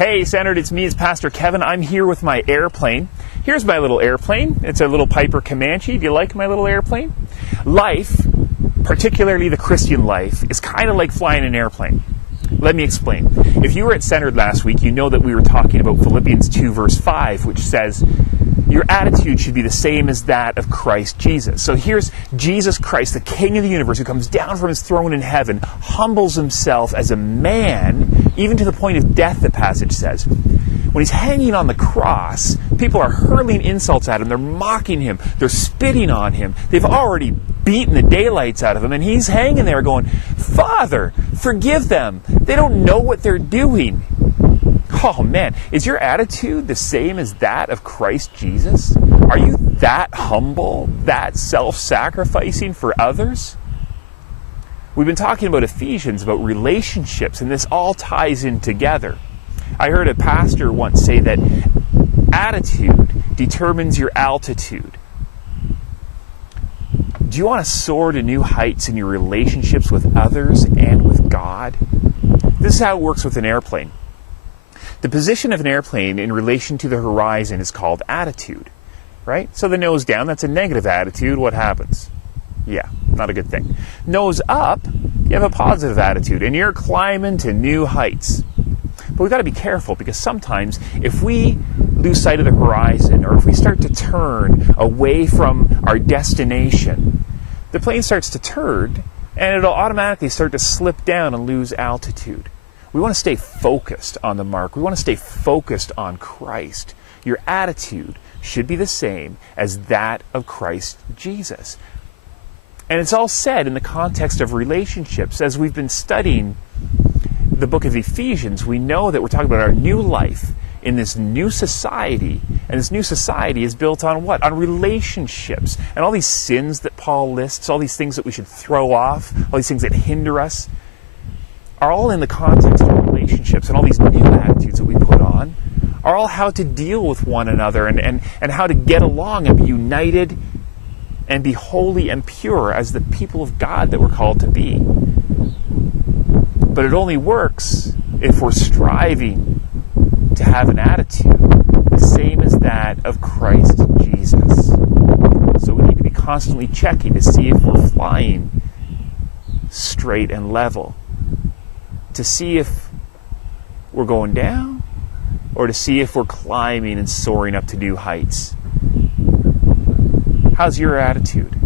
Hey, Centered, it's me, it's Pastor Kevin. I'm here with my airplane. Here's my little airplane. It's a little Piper Comanche. Do you like my little airplane? Life, particularly the Christian life, is kind of like flying an airplane. Let me explain. If you were at Centered last week, you know that we were talking about Philippians 2 verse 5, which says, your attitude should be the same as that of Christ Jesus. So here's Jesus Christ, the King of the universe, who comes down from his throne in heaven, humbles himself as a man, even to the point of death, the passage says. When he's hanging on the cross, people are hurling insults at him. They're mocking him. They're spitting on him. They've already beaten the daylights out of him. And he's hanging there going, Father, forgive them. They don't know what they're doing. Oh man, is your attitude the same as that of Christ Jesus? Are you that humble, that self-sacrificing for others? We've been talking about Ephesians, about relationships, and this all ties in together. I heard a pastor once say that attitude determines your altitude. Do you want to soar to new heights in your relationships with others and with God? This is how it works with an airplane. The position of an airplane in relation to the horizon is called attitude, right? So the nose down, that's a negative attitude. What happens? Yeah, not a good thing. Nose up, you have a positive attitude, and you're climbing to new heights. But we've got to be careful, because sometimes if we lose sight of the horizon, or if we start to turn away from our destination, the plane starts to turn, and it'll automatically start to slip down and lose altitude. We want to stay focused on the mark. We want to stay focused on Christ. Your attitude should be the same as that of Christ Jesus. And it's all said in the context of relationships. As we've been studying the book of Ephesians, we know that we're talking about our new life in this new society. And this new society is built on what? On relationships. And all these sins that Paul lists, all these things that we should throw off, all these things that hinder us, are all in the context of relationships. And all these new attitudes that we put on are all how to deal with one another and how to get along and be united and be holy and pure as the people of God that we're called to be. But it only works if we're striving to have an attitude the same as that of Christ Jesus. So we need to be constantly checking to see if we're flying straight and level, to see if we're going down, or to see if we're climbing and soaring up to new heights. How's your attitude?